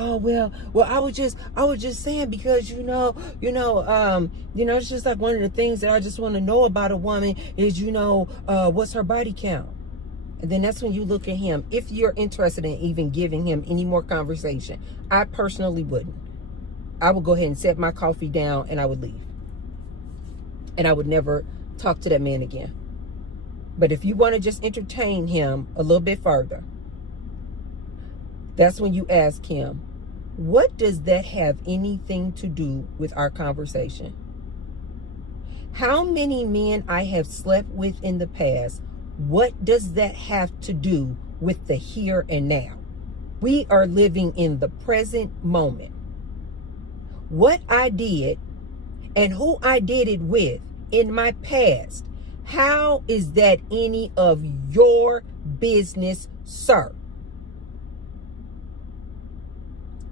oh well I was just saying because it's just like one of the things that I just want to know about a woman is what's her body count. And then that's when you look at him. If you're interested in even giving him any more conversation, I personally wouldn't. I would go ahead and set my coffee down and I would leave. And I would never talk to that man again. But if you want to just entertain him a little bit further, that's when you ask him, what does that have anything to do with our conversation? How many men I have slept with in the past, what does that have to do with the here and now? We are living in the present moment. What I did and who I did it with in my past, how is that any of your business, sir?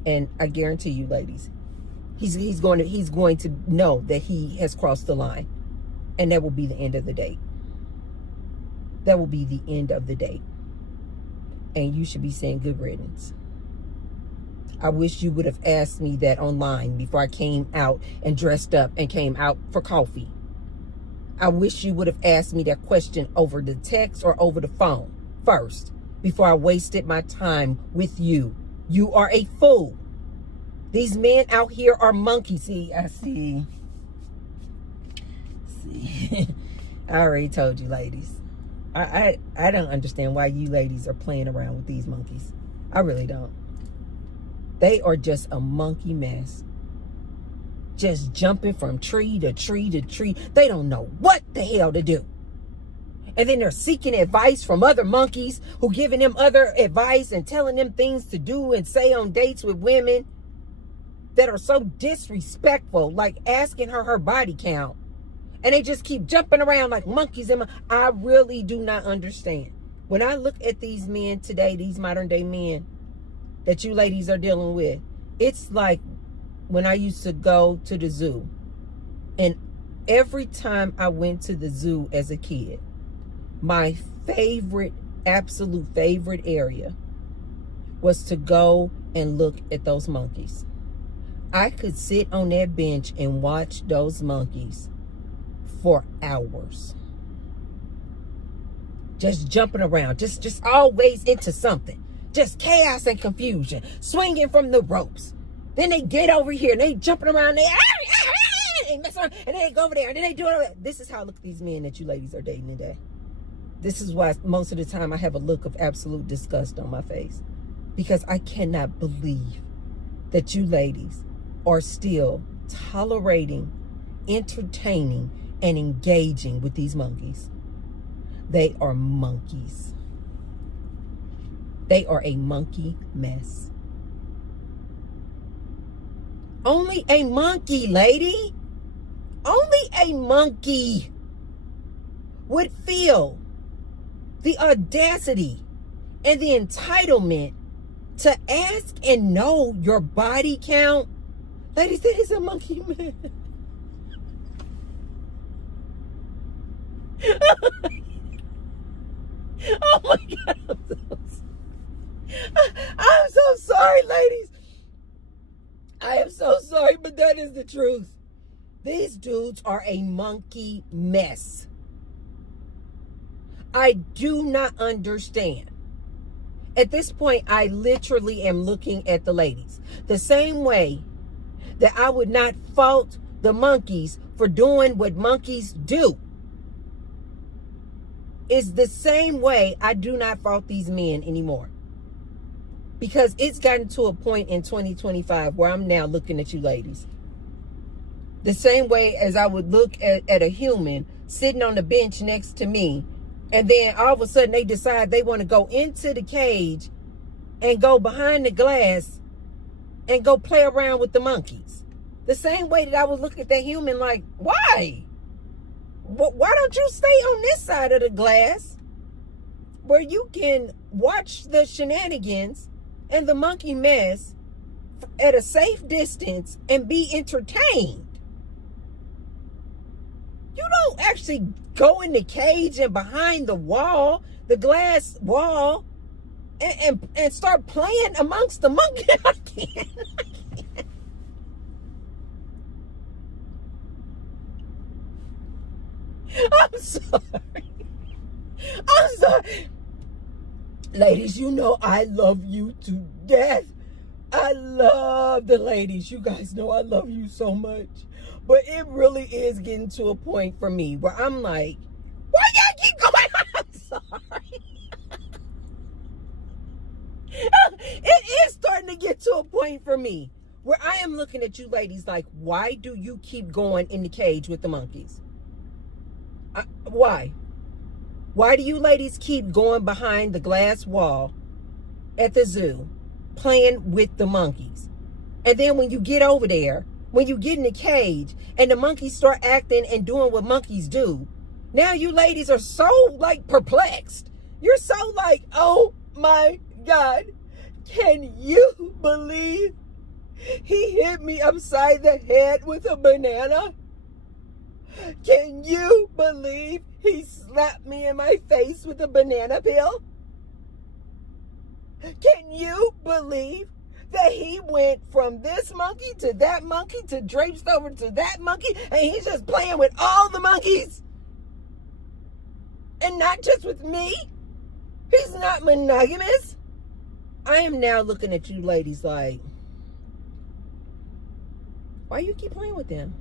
And I guarantee you, ladies, he's going to know that he has crossed the line, and that will be the end of the date. That will be the end of the date. And you should be saying good riddance. I wish you would have asked me that online before I came out and dressed up and came out for coffee. I wish you would have asked me that question over the text or over the phone first before I wasted my time with you. You are a fool. These men out here are monkeys. See. I already told you, ladies. I don't understand why you ladies are playing around with these monkeys. I really don't. They are just a monkey mess. Just jumping from tree to tree to tree. They don't know what the hell to do. And then they're seeking advice from other monkeys who giving them other advice and telling them things to do and say on dates with women that are so disrespectful, like asking her body count. And they just keep jumping around like monkeys. I really do not understand. When I look at these men today, these modern day men that you ladies are dealing with, it's like when I used to go to the zoo. And every time I went to the zoo as a kid, my absolute favorite area was to go and look at those monkeys. I could sit on that bench and watch those monkeys for hours. Just jumping around, just always into something. Just chaos and confusion, swinging from the ropes. Then they get over here and they jumping around, they mess around, and then they go over there and then they do it. This is how I look at these men that you ladies are dating today. This is why most of the time I have a look of absolute disgust on my face, because I cannot believe that you ladies are still tolerating, entertaining, and engaging with these monkeys. They are monkeys. They are a monkey mess. Only a monkey, lady, only a monkey would feel the audacity and the entitlement to ask and know your body count. Ladies, that is a monkey man. Oh my God. I'm so sorry, ladies. I am so sorry, but that is the truth. These dudes are a monkey mess. I do not understand. At this point, I literally am looking at the ladies the same way that I would not fault the monkeys for doing what monkeys do. It's the same way I do not fault these men anymore. Because it's gotten to a point in 2025 where I'm now looking at you ladies the same way as I would look at a human sitting on the bench next to me, and then all of a sudden they decide they want to go into the cage and go behind the glass and go play around with the monkeys. The same way that I would look at that human like, why? Why don't you stay on this side of the glass where you can watch the shenanigans and the monkey mess at a safe distance and be entertained? You don't actually go in the cage and behind the wall, the glass wall, and start playing amongst the monkeys. can't. I'm sorry. I'm sorry. Ladies, you know I love you to death. I love the ladies. You guys know I love you so much. But it really is getting to a point for me where I'm like, why y'all keep going? I'm sorry. It is starting to get to a point for me where I am looking at you ladies like, why do you keep going in the cage with the monkeys? Why? Why do you ladies keep going behind the glass wall at the zoo playing with the monkeys? And then when you get over there, when you get in the cage and the monkeys start acting and doing what monkeys do, now you ladies are so like perplexed. You're so like, oh my God, can you believe he hit me upside the head with a banana? Can you believe he slapped me in my face with a banana peel? Can you believe that he went from this monkey to that monkey to draped over to that monkey and he's just playing with all the monkeys? And not just with me? He's not monogamous. I am now looking at you ladies like, why you keep playing with them?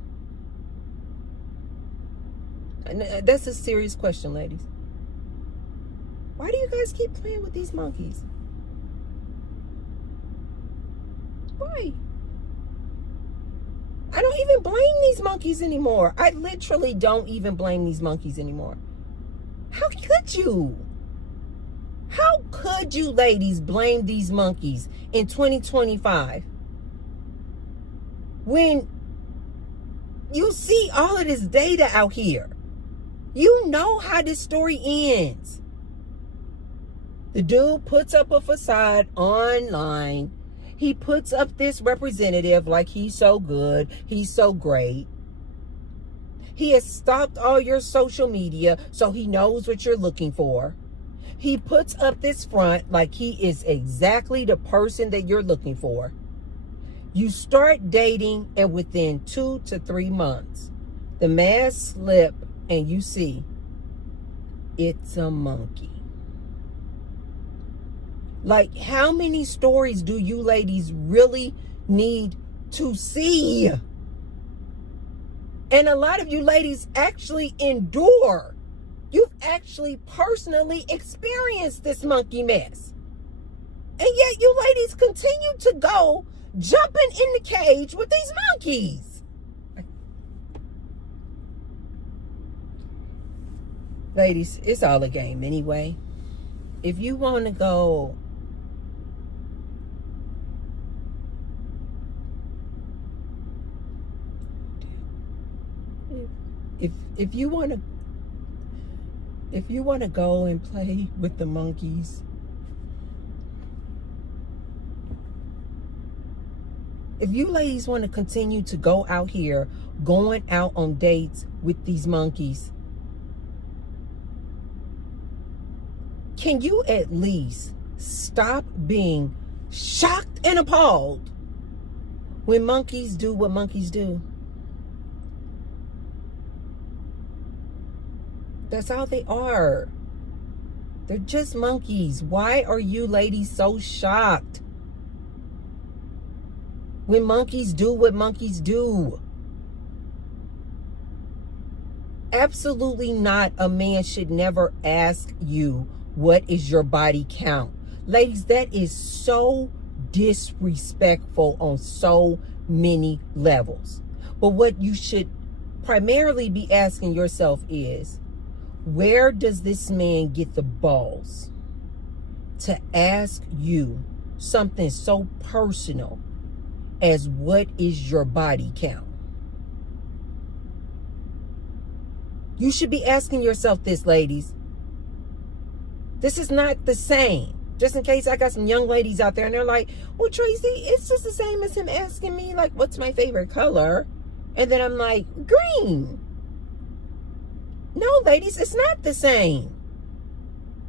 And that's a serious question, ladies. Why do you guys keep playing with these monkeys? Why? I don't even blame these monkeys anymore. I literally don't even blame these monkeys anymore. How could you? How could you ladies blame these monkeys in 2025 when you see all of this data out here? You know how this story ends. The dude puts up a facade online. He puts up this representative like he's so good, he's so great. He has stalked all your social media so he knows what you're looking for. He puts up this front like he is exactly the person that you're looking for. You start dating, and within 2 to 3 months, the mask slip and you see it's a monkey. Like, how many stories do you ladies really need to see? And a lot of you ladies actually endure. You've actually personally experienced this monkey mess. And yet you ladies continue to go jumping in the cage with these monkeys. Ladies, it's all a game anyway. If you want to go if you want to go and play with the monkeys, if you ladies want to continue to go out here going out on dates with these monkeys, can you at least stop being shocked and appalled when monkeys do what monkeys do? That's all they are. They're just monkeys. Why are you ladies so shocked when monkeys do what monkeys do? Absolutely not. A man should never ask you, what is your body count? Ladies, that is so disrespectful on so many levels. But what you should primarily be asking yourself is, where does this man get the balls to ask you something so personal as what is your body count? You should be asking yourself this, ladies. This is not the same. Just in case I got some young ladies out there and they're like, well, Tracy, it's just the same as him asking me, like, what's my favorite color? And then I'm like, green. No, ladies, it's not the same.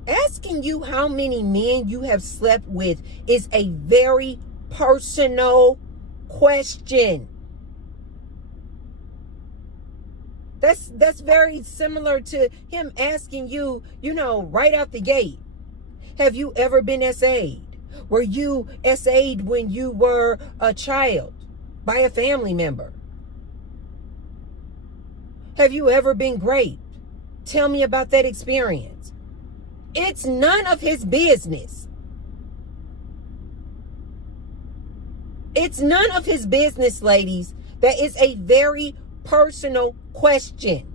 Asking you how many men you have slept with is a very personal question. That's very similar to him asking you, right out the gate, have you ever been SA'd? Were you SA'd when you were a child by a family member? Have you ever been raped? Tell me about that experience. It's none of his business. It's none of his business, ladies. That is a very personal question.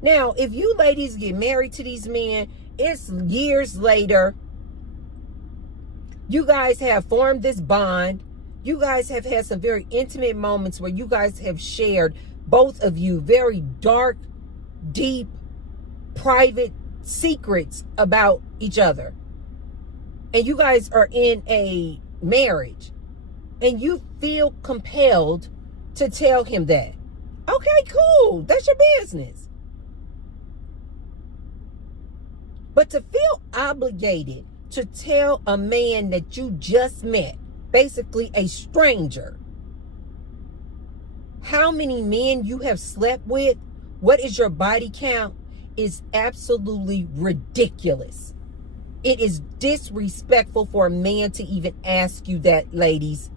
Now, if you ladies get married to these men, it's years later. You guys have formed this bond. You guys have had some very intimate moments where you guys have shared, both of you, very dark, deep, private secrets about each other. And you guys are in a marriage. And you feel compelled to tell him that. Okay, cool. That's your business. But to feel obligated to tell a man that you just met, basically a stranger, how many men you have slept with, what is your body count, is absolutely ridiculous. It is disrespectful for a man to even ask you that, ladies.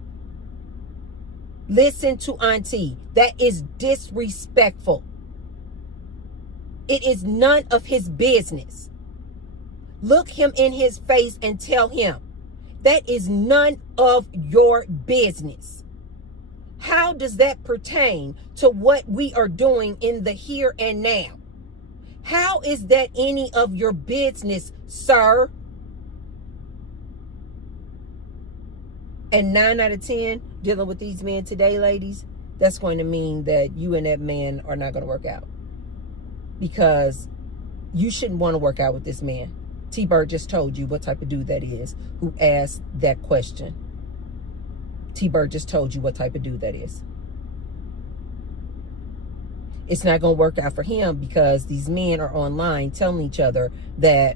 Listen to Auntie. That is disrespectful. It is none of his business. Look him in his face and tell him that is none of your business. How does that pertain to what we are doing in the here and now? How is that any of your business, sir? And 9 out of 10, dealing with these men today, ladies, that's going to mean that you and that man are not going to work out. Because you shouldn't want to work out with this man. T-Bird just told you what type of dude that is who asked that question. T-Bird just told you what type of dude that is. It's not going to work out for him because these men are online telling each other that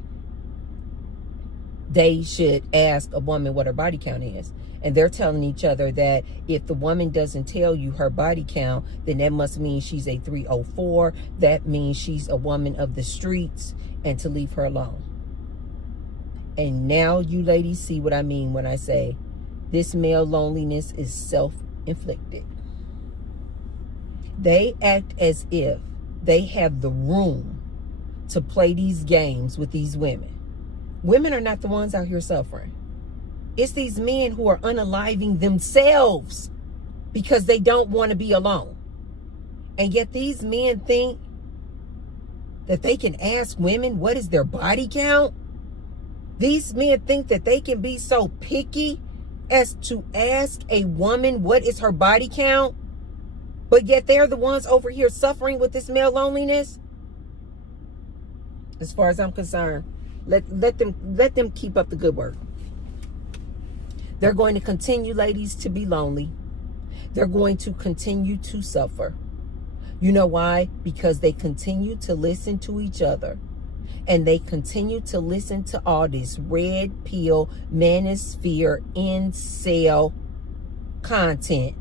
they should ask a woman what her body count is. And they're telling each other that if the woman doesn't tell you her body count, then that must mean she's a 304. That means she's a woman of the streets and to leave her alone. And now you ladies see what I mean when I say this male loneliness is self-inflicted. They act as if they have the room to play these games with these women. Women are not the ones out here suffering. It's these men who are unaliving themselves because they don't want to be alone. And yet these men think that they can ask women what is their body count. These men think that they can be so picky as to ask a woman what is her body count, but yet they're the ones over here suffering with this male loneliness. As far as I'm concerned, let them keep up the good work. They're going to continue, ladies, to be lonely. They're going to continue to suffer. You know why? Because they continue to listen to each other. And they continue to listen to all this red pill, manosphere, incel content.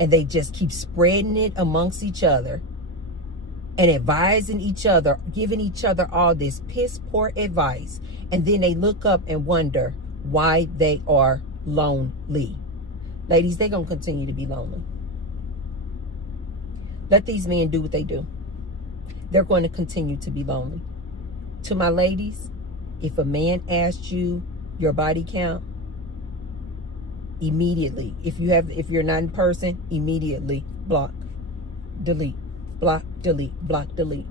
And they just keep spreading it amongst each other. And advising each other, giving each other all this piss poor advice. And then they look up and wonder why they are lonely. Ladies, they're going to continue to be lonely. Let these men do what they do. They're going to continue to be lonely. To my ladies, if a man asks you your body count, immediately, if you're not in person, immediately block, delete, block, delete, block, delete.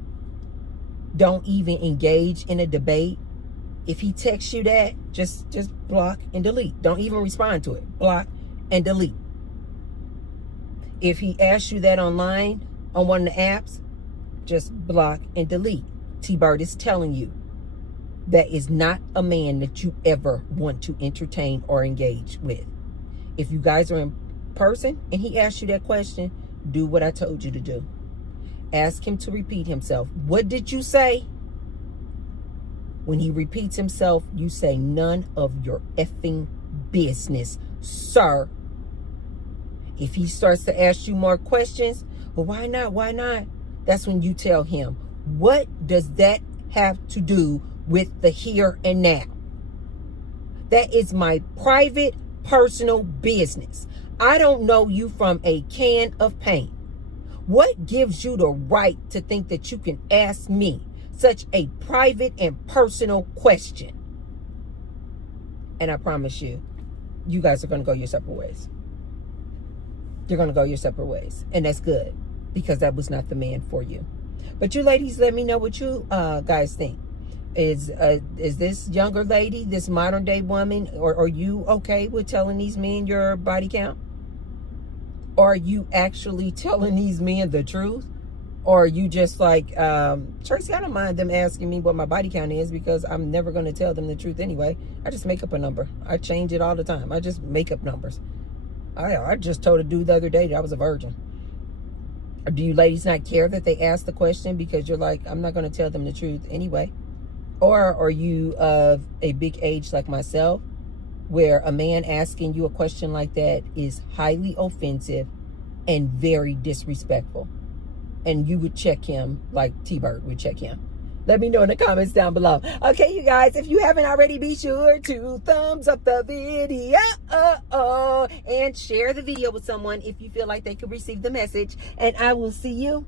Don't even engage in a debate. If he texts you that, just block and delete. Don't even respond to it. Block and delete. If he asks you that online on one of the apps, just block and delete. T-Bird is telling you that is not a man that you ever want to entertain or engage with. If you guys are in person and he asks you that question, do what I told you to do. Ask him to repeat himself. What did you say? When he repeats himself, you say none of your effing business, sir. If he starts to ask you more questions, well, why not? Why not? That's when you tell him, what does that have to do with the here and now? That is my private, personal business. I don't know you from a can of paint. What gives you the right to think that you can ask me such a private and personal question? And I promise you, you guys are going to go your separate ways. You're going to go your separate ways. And that's good, because that was not the man for you. But you ladies, let me know what you guys think. Is this younger lady, this modern day woman, or are you okay with telling these men your body count? Or are you actually telling these men the truth? Or are you just like, Tracy, I don't mind them asking me what my body count is, because I'm never going to tell them the truth anyway. I just make up a number. I change it all the time. I just make up numbers. I just told a dude the other day that I was a virgin. Or do you ladies not care that they ask the question because you're like, I'm not going to tell them the truth anyway? Or are you of a big age like myself, where a man asking you a question like that is highly offensive and very disrespectful, and you would check him like T-Bird would check him? Let me know in the comments down below. Okay, you guys, if you haven't already, be sure to thumbs up the video and share the video with someone if you feel like they could receive the message. And I will see you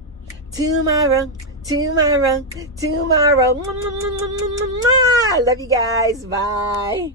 tomorrow. Love you guys. Bye.